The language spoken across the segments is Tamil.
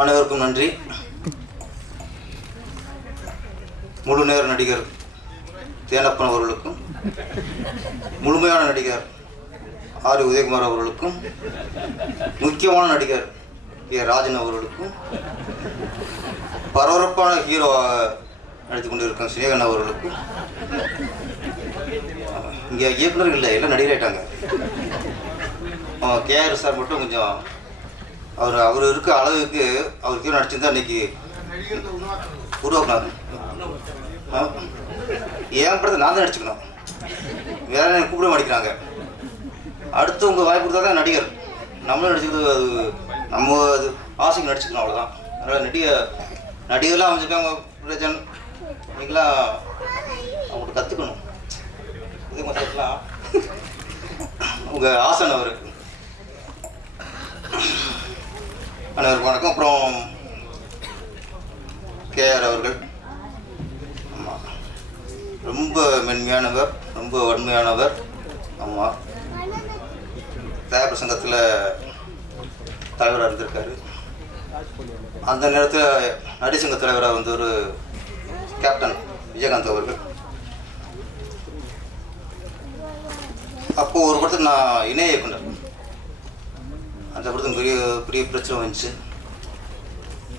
அனைவருக்கும் நன்றி. முழு நேர நடிகர் தேனப்பன் அவர்களுக்கும், முழுமையான நடிகர் ஆர் உதயகுமார் அவர்களுக்கும், முக்கியமான நடிகர் ஏ ராஜன் அவர்களுக்கும், பரபரப்பான ஹீரோ நடித்து கொண்டிருக்கும் சினேகன் அவர்களுக்கும், இங்கே இயக்குனர் இல்லை, எல்லாம் நடிகராயிட்டாங்க. கேஆர் சார் மட்டும் கொஞ்சம் அவர் இருக்க அளவுக்கு அவர் ஹீரோ நடிச்சிருந்தா இன்னைக்கு உருவாக்குனாரு. என் படத்தை நான் தான் நடிச்சுக்கணும், வேற எனக்கு கூப்பிட மாட்டேங்கிறாங்க. அடுத்து உங்கள் வாய்ப்பு கொடுத்தா தான் நடிகர், நம்மளும் நடிச்சுக்கிறது அது நம்ம அது ஆசைக்கு நடிச்சுக்கணும், அவ்வளோதான். அதனால் நடிகர்லாம் அமைச்சிருக்காங்க பிரஜன், நீங்களாம் அவங்கள்ட்ட கற்றுக்கணும். இது மற்றலாம் உங்கள் ஆசன் அவர். அனைவருக்கும் வணக்கம். அப்புறம் கேஆர் அவர்கள், ஆமாம், ரொம்ப மென்மையானவர், ரொம்ப வன்மையானவர். ஆமாம், தயாரிப்பு சங்கத்தில் தலைவராக இருந்திருக்காரு. அந்த நேரத்தில் நடிசங்க தலைவராக வந்து ஒரு கேப்டன் விஜயகாந்த் அவர்கள். அப்போது ஒரு படத்துக்கு நான் இணை இயக்குனர். அந்த படத்துக்கு பெரிய பிரச்சனை வந்துச்சு.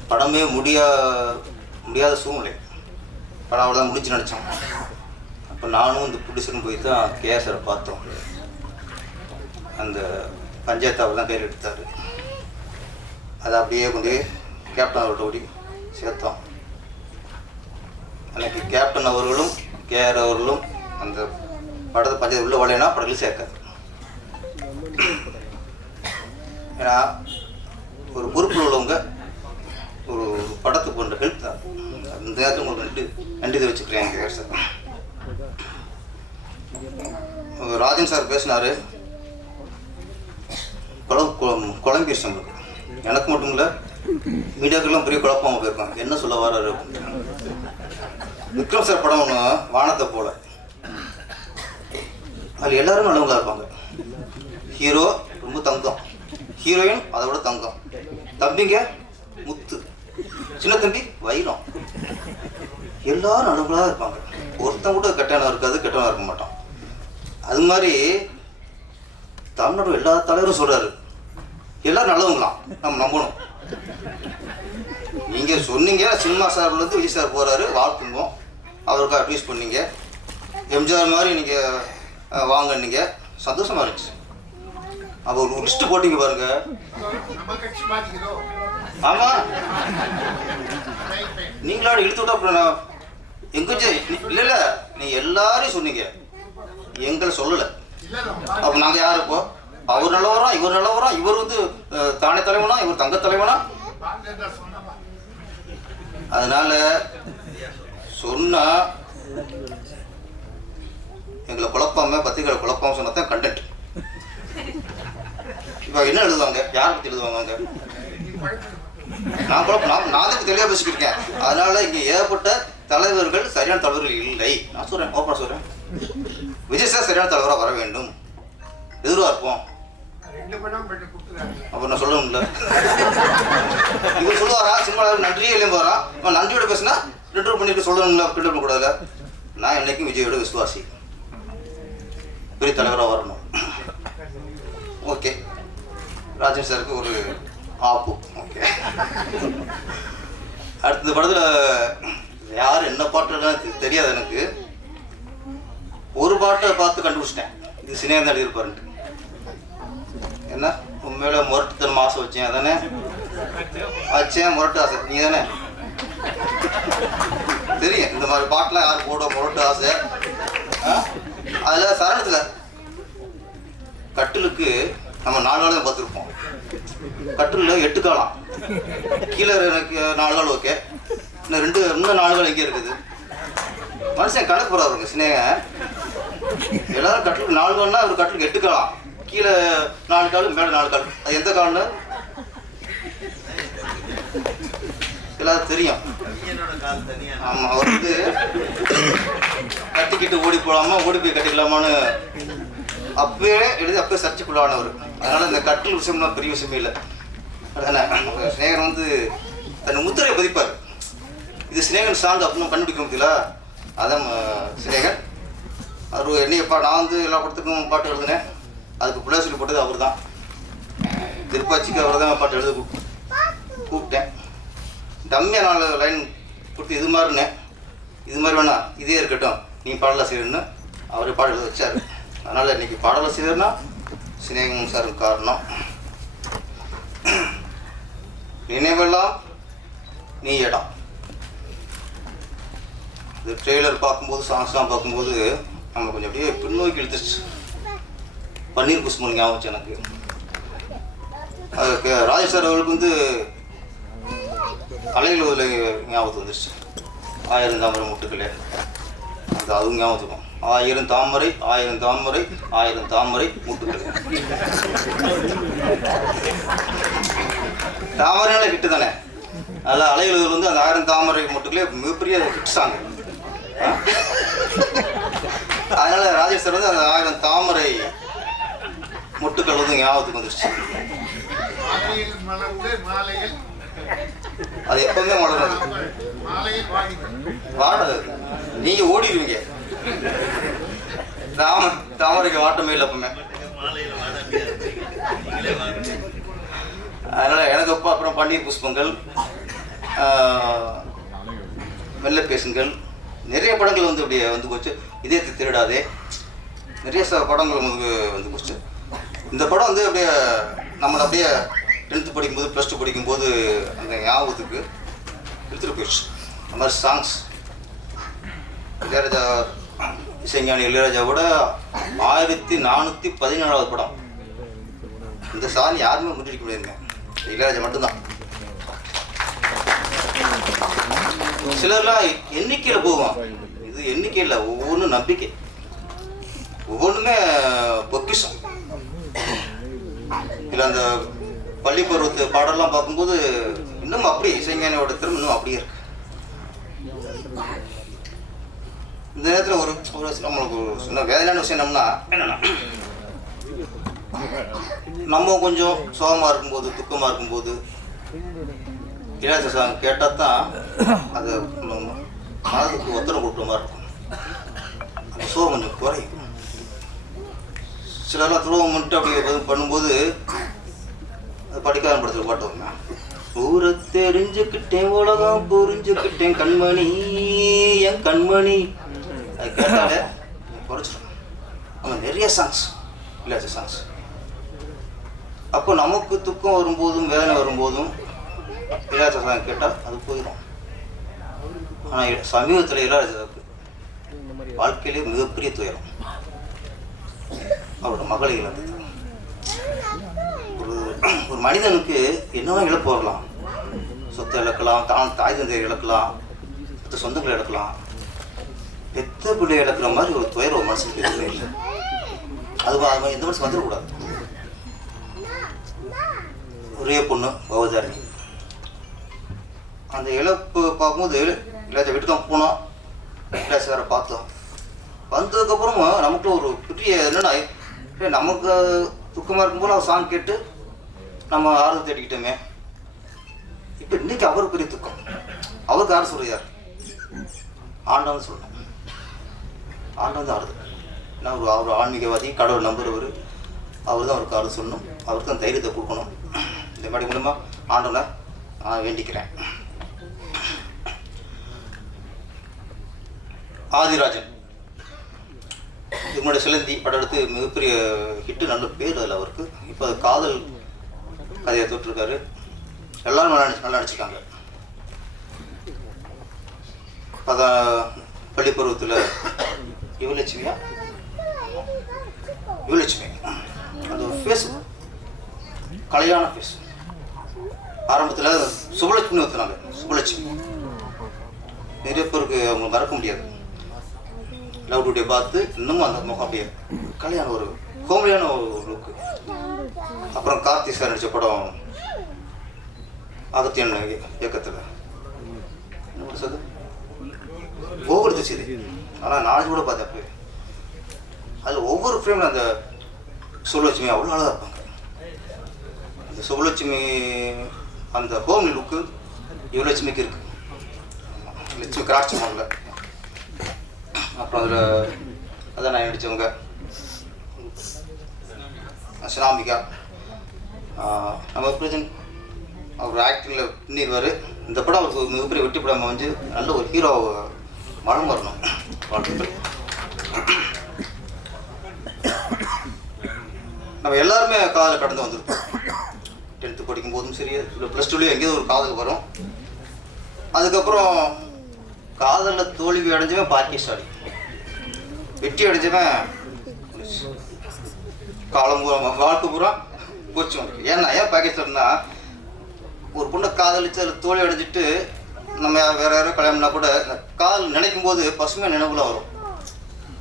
படமே முடியாத சூழ்நிலை. படம் அவ்வளோதான் முடிச்சு நினச்சோம். அப்போ நானும் இந்த ப்ரொடியூசரும் போய் தான் கேஎஸ்ஆரை பார்த்தோம். அந்த பஞ்சாயத்து அவர் தான் கையில் எடுத்தார். அதை அப்படியே கொண்டு கேப்டன் அவர்கிட்ட ஓடி சேர்த்தோம். எனக்கு கேப்டன் அவர்களும் கேஆர் அவர்களும் அந்த படத்தை பஞ்சாயத்து உள்ள வளையினா படத்தில் சேர்க்காது. ஏன்னா ஒரு பொறுப்பில் உள்ளவங்க ஒரு படத்துக்கு கொண்ட ஹெல்ப் தான். அந்த நேரத்தில் உங்களுக்கு நன்றி தெரிவிச்சுக்கிறேன் கேஆர் சார். ராஜன் சார் பேசினார், குழம்பிடுச்சு நம்மளுக்கு. எனக்கு மட்டும் இல்லை, மீடியாக்கெல்லாம் பெரிய குழப்பமாக போயிருக்கோம், என்ன சொல்ல வர்றாரு. விக்ரம் சார் படம் ஒன்று வானத்தை போல, அதில் எல்லோரும் நல்லவங்களாக இருப்பாங்க. ஹீரோ ரொம்ப தங்கம், ஹீரோயின் அதை விட தங்கம், தம்பிங்க முத்து, சின்ன தம்பி வைரம், எல்லாரும் நல்லவங்களாக இருப்பாங்க. ஒருத்தன் கூட கெட்டவனாக இருக்காது, கெட்டவனாக இருக்க மாட்டான். அது மாதிரி தமிழ்நாடு எல்லா தலைவரும் சொல்கிறாரு, எல்லோரும் நல்லவங்களாம், நம்ம நம்பணும். நீங்கள் சொன்னீங்க, சினிமா சார்லேருந்து விஜய் சார் போகிறாரு, வாழ்த்துங்க, அவருக்கு அட்வைஸ் பண்ணீங்க. எம்ஜிஆர் மாதிரி நீங்கள் வாங்கினீங்க, சந்தோஷமாக இருந்துச்சு. அப்போ ஒரு லிஸ்ட்டு போட்டிங்க பாருங்க. ஆமாம், நீங்களா இழுத்து விட்டா அப்புறம் எங்கே இல்லை நீ எல்லாரையும் சொன்னீங்க, எங்களை சொல்லலை. அப்போ நாங்கள் யார் இப்போ? அவர் நல்லவரா, இவர் நல்லவரா, இவர் வந்து தானே தலைவனா, இவர் தங்க தலைவனா? அதனால சொன்னால் எங்களை குழப்பாம, பத்திரிகை குழப்பாம சொன்னா தான் கண்டென்ட். இப்போ என்ன எழுதுவாங்க, யாரை பற்றி எழுதுவாங்க? நான் அதுக்கு தெளிவாக பேசிக்கிருக்கேன். அதனால இங்கே ஏற்பட்ட தலைவர்கள் சரியான தலைவர்கள் இல்லை. நான் சொல்கிறேன், ஓப்பனாக சொல்கிறேன், விஜய் சார் சரியான தலைவராக வர வேண்டும், எதிர்பார்ப்போம். அப்புறம் நான் சொல்லணும்ல, இவர் சொல்லுவாரா சினிமாவில் நன்றியே இல்லையும் போகிறா, நன்றியோட பேசுனா ரிட்டர்ன் பண்ணிட்டு சொல்லணும்ல, ரிட்டர்ன் பண்ணக்கூடாதுல. நான் என்னைக்கும் விஜயோட விசுவாசி, பெரிய தலைவராக வரணும். ஓகே, ராஜன் சாருக்கு ஒரு ஆப்பு. ஓகே, அடுத்த படத்தில் யார் என்ன பாட்டுன்னு தெரியாது எனக்கு. ஒரு பாட்டை பார்த்து கண்டுபிடிச்சிட்டேன், இது சினேகன் தான் எழுதியிருப்பாருன்ட்டு. என்ன உண்மையில முரட்டுத்தனம் ஆசை வச்சேன், அதானே வச்சேன், முரட்டு ஆசை. நீ தானே தெரியும் இந்த மாதிரி பாட்டெலாம் யார் போட முரட்டு ஆசை. அதில் சரணத்தில் கட்டிலுக்கு நம்ம 4 காலம் பார்த்துருப்போம். கட்டிலில் 8 காலம், கீழே எனக்கு 4 கால். ஓகே, இன்னும் 4 கால் எங்கே இருக்குது? மனுஷன் கணக்கு போகிறாருங்க சினேகன். எல்லாரும் கட்டிலுக்கு 4 கால்னா ஒரு கட்டிலுக்கு 8 காலம், கீழே 4 கால், மேலே 4 கால். அது எந்த கால்னு எல்லாரும் தெரியும். ஆமாம், அவர் வந்து கட்டிக்கிட்டு ஓடி போகலாமா, ஓடி போய் கட்டிக்கலாமான்னு அப்பவே எழுதி அப்பவே சர்ச்சைக்குள்ளானவர். அதனால் இந்த கட்டில் விஷயம்லாம் பெரிய விஷயமே இல்லை. அதுதானே சினேகன் வந்து அந்த முத்திரையை பதிப்பார். இது சினேகன் சாங் அப்படின்னு கண்டுபிடிக்க முடியல. அதான் சினேகன். அவர் என்னையப்பா நான் வந்து எல்லா படத்துக்கும் பாட்டு எழுதினேன். அதுக்கு பிள்ளை சொல்லி போட்டது அவர் தான். திருப்பாச்சிக்கு அவர் தான் பாட்டு எழுத கூப்பிட்டேன். டம்மியாக 4 லைன் கொடுத்து இது மாதிரினேன், இது மாதிரி வேணா இதே இருக்கட்டும் நீ பாடலாசிரியர்னு அவரே பாட எழுத வச்சார். அதனால் இன்றைக்கி பாடலாசிரியர்னா சினேகன் சாருக்கு காரணம். நினைவெல்லாம் நீ இடம். இது ட்ரெய்லர் பார்க்கும்போது சாங்ஸ்லாம் பார்க்கும்போது நம்ம கொஞ்சம் அப்படியே பின்னோக்கி இழுத்துச்சு. பன்னீர் புஷ்பம் ஞாபகம் எனக்கு. அதுக்கு ராஜேஷ் சார் அவர்களுக்கு வந்து அலையில் ஞாபகத்து வந்துருச்சு. 1000 தாமரை முட்டுக்களே அந்த அதுவும் ஞாபகத்துக்கும். 1000 தாமரை 1000 தாமரை 1000 தாமரை முட்டுக்களே. தாமரைனால ஹிட்டு தானே. அதில் அலைகள் வந்து அந்த 1000 தாமரை முட்டுக்களே மிகப்பெரிய ஹிட் சாங். அதனால ராஜேஷ் சார் வந்து அந்த 1000 தாமரை முட்டுக்கள் வந்து ஞாபகத்துக்கு வந்துருச்சு. அது எப்பவுமே மலராது, வாடாது. நீங்க ஓடிடுவீங்க. தாமரைக்கு வாட்டமே இல்லை எப்பவுமே. அதனால எனக்கு அப்போ அப்புறம் பன்னீர் புஷ்பங்கள், மெல்ல பேசுங்கள், நிறைய படங்கள் வந்து அப்படியே வந்து போச்சு. இதயத்தை திருடாதே, நிறைய படங்கள் வந்து போச்சு. இந்த படம் வந்து அப்படியே நம்மளை அப்படியே 10th படிக்கும்போது +2 படிக்கும்போது அந்த ஞாபகத்துக்கு எடுத்துகிட்டு போயிடுச்சு. அந்த மாதிரி சாங்ஸ் இளையராஜா, இசைஞானி இளையராஜாவோட 1417வது படம். இந்த சாங் யாருமே முன்னெடுக்க முடியாதுங்க, இளையராஜா மட்டும்தான். சிலர்லாம் எண்ணிக்கையில் போவோம், இது எண்ணிக்கை இல்லை, ஒவ்வொன்றும் நம்பிக்கை, ஒவ்வொன்றுமே பொக்கிஷம். இல்லை அந்த பள்ளி பருவத்து பாடலாம் பார்க்கும்போது இன்னும் அப்படி இசைஞானியோட திறமை இன்னும் அப்படியே இருக்கு. இந்த நேரத்தில் ஒரு நம்மளுக்கு ஒரு சின்ன வேதனையான விஷயம் என்னன்னா, நம்ம கொஞ்சம் சோகமாக இருக்கும்போது துக்கமாக இருக்கும்போது இளையராஜா சாங் கேட்டால் தான் அது மனதுக்கு ஒத்தனை கொடுக்குற மாதிரி இருக்கும். அந்த சோகம் கொஞ்சம் குறையும். சிலர்லாம் துருவம் மட்டும் அப்படி பண்ணும்போது படிக்காத படத்தில் பாட்டு வருங்க. ஊரை தெரிஞ்சுக்கிட்டேன் உலகம் புரிஞ்சுக்கிட்டேன் கண்மணி என் கண்மணி. அது கேட்டாலே குறைச்சிடும். அவன் நிறைய சாங்ஸ் இளையராஜா சாங்ஸ். அப்போ நமக்கு துக்கம் வரும்போதும் வேதனை வரும்போதும் இளையராஜா சாங் கேட்டால் அது போயிடும். ஆனால் சமீபத்தில் இளையராஜாவுக்கு வாழ்க்கையிலே மிகப்பெரிய துயரம். அவரோட மகளை இழந்தது. ஒரு மனிதனுக்கு என்னவோ இழப்பு வரலாம். சொத்தை இழக்கலாம், தாய் தந்தையை இழக்கலாம், மற்ற சொந்தங்களை இழக்கலாம். பெத்த பிள்ளையை இழக்கிற மாதிரி ஒரு துயரம் ஒரு மனசுக்கு எதுவுமே இல்லை. அது எந்த மனசு வந்துடக்கூடாது. ஒரே பொண்ணு பவதாரணி. அந்த இழப்பு பார்க்கும்போது இளையராஜா வீட்டுக்கு தான் போனோம். இளையராஜா வேற பார்த்தோம். வந்ததுக்கப்புறமா நமக்குள்ள ஒரு பெரிய என்னன்னா, நமக்கு துக்கமாக இருக்கும்போது அவர் சாங் கேட்டு நம்ம ஆறுதல் தேடிக்கிட்டோமே. இப்போ இன்னைக்கு அவருக்கு பெரிய துக்கம். அவருக்கு யார் சொல்கிறார்? ஆண்டவன் சொல்லணும். ஆண்டவன் தான் ஆறுதல். ஏன்னா அவர் ஆன்மீகவாதி, கடவுள் நம்புறவர். அவர் தான் அவருக்கு ஆறுதல் சொல்லணும், அவருக்கு தான் தைரியத்தை கொடுக்கணும். இந்த மாதிரி மூலமாக ஆண்டவனை நான் வேண்டிக்கிறேன். ஆதிராஜன் இதுக்கு முன்னாடி சிலந்தி படம் எடுத்து மிகப்பெரிய ஹிட்டு, நல்ல பேர் அதில் அவருக்கு. இப்போ காதல் கதையை தொட்டிருக்காரு. எல்லாரும் நல்லா நடிச்சிருக்காங்க. அதான் பள்ளி பருவத்தில் யுவலட்சுமி அது ஒரு ஃபேஸ், கலையான ஃபேஸ். ஆரம்பத்தில் சுபலட்சுமி ஊற்றுனாங்க. சுபலட்சுமி நிறைய பேருக்கு அவங்க மறக்க முடியாது. லவ் டுடே பார்த்து இன்னமும் அந்த முகம் அப்படியே கல்யாணம் ஒரு கோமலியான ஒரு லுக்கு. அப்புறம் கார்த்தி சார் நடித்த படம் அகத்தியன் இயக்கத்தில் என்ன சொல்லு ஒவ்வொரு திசை. ஆனால் நான் கூட பார்த்தேன் அப்போ அதில் ஒவ்வொரு ஃப்ரேமில் அந்த சுபலட்சுமி அவ்வளோ அழகாக இருப்பாங்க. அந்த சுபலட்சுமி அந்த ஹோம்லி லுக்கு யுவலட்சுமிக்கு இருக்குது, லட்சுமி கிராட்சி மாடல. அப்புறம் அதில் அதான் நான் நடித்தவங்க சினாம்பிகா, நம்ம பிரச்சனை அவர் ஆக்டிங்கில் பின்னிடுவார். இந்த படம் அவருக்கு ஒரு மிகப்பெரிய வெற்றி படம் அமைஞ்சு நல்ல ஒரு ஹீரோ மனம் வரணும். வாழ்த்துக்கள். நம்ம எல்லாருமே காதலை கடந்து வந்திருக்கோம். 10th படிக்கும் போதும் சரி, இல்லை +2லேயும் எங்கேயோ ஒரு காதல் வரும். அதுக்கப்புறம் காதலில் தோல்வி அடைஞ்சவன் பாக்கியசாலி, வெற்றி அடைஞ்சவன் காலம் வாழ்க்கை பூரா போச்சு. ஏன்னா ஏன் பாக்கியசாலின்னா, ஒரு பொண்ணை காதலிச்சு அதில் தோல்வி அடைஞ்சிட்டு நம்ம வேறு யாரோ கல்யாணம்னா கூட இந்த காதல் நினைக்கும் போது பசுமையாக நினைவுல வரும்.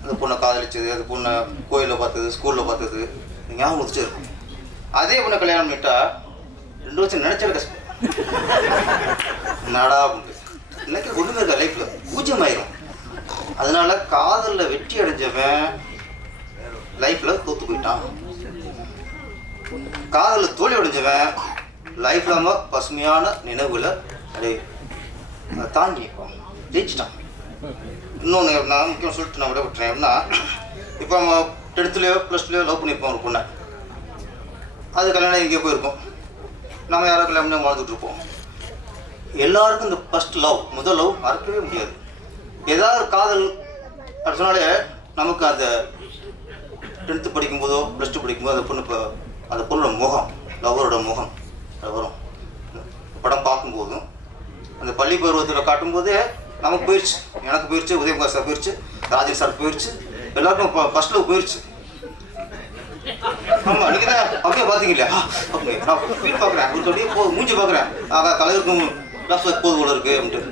அந்த பொண்ணை காதலிச்சது, அந்த பொண்ணை கோயிலில் பார்த்தது, ஸ்கூலில் பார்த்தது ஞாபகம் வச்சுட்டு இருக்கும். அதே பொண்ணை கல்யாணம் பண்ணிட்டா 2 வருஷம் நினைச்சாலும் கஷ்டம். நடா அப்படின்ட்டு இன்னைக்கு ஒன்றுமே இருக்கா, லைஃப்பில் பூஜ்ஜியமாயிரும். அதனால காதலில் வெற்றி அடைஞ்சவன் லைஃப்பில் தோற்று போயிட்டான். காதலில் தோல்வி அடைஞ்சவன் லைஃப் லாங்காக பசுமையான நினைவுகளை தாங்கி ஜெயிச்சிட்டான். இன்னொன்று நான் முக்கியம் சொல்லிட்டு நான் விட விட்டுறேன். எப்படின்னா, இப்போ நம்ம 10th-லையோ +2லையோ லவ் பண்ணியிருப்போம் ஒரு பொண்ணை, அது கல்யாணம் எங்கேயோ போயிருக்கோம், நம்ம யாரோ கல்யாணம் வாழ்ந்துட்டுருப்போம். எல்லாருக்கும் இந்த ஃபஸ்ட் லவ், முதல் லவ் மறக்கவே முடியாது. ஏதாவது காதல் அப்படி சொன்னாலே நமக்கு அந்த 10th படிக்கும்போதோ +2 படிக்கும்போது அந்த பொண்ணு, இப்போ அந்த பொண்ணோட முகம், லவ்வரோட முகம் வரும். படம் பார்க்கும்போதும் அந்த பள்ளி பருவத்தில் காட்டும்போதே நமக்கு போயிடுச்சு, எனக்கு போயிடுச்சு, உதயகுமார் சார் போயிடுச்சு, ராஜன் சார் போயிடுச்சு, எல்லாருக்கும் ஃபர்ஸ்ட் லவ் போயிடுச்சு. ஆமாம், நீங்கள் தான் அப்படியே பார்த்தீங்களா? ஓகே, நான் ஃபீல் பார்க்குறேன், ஒரு அப்படியே மூஞ்சி பார்க்குறேன், தலைவருக்கும் லாஸ்ட் போது போல இருக்குது அப்படின்ட்டு.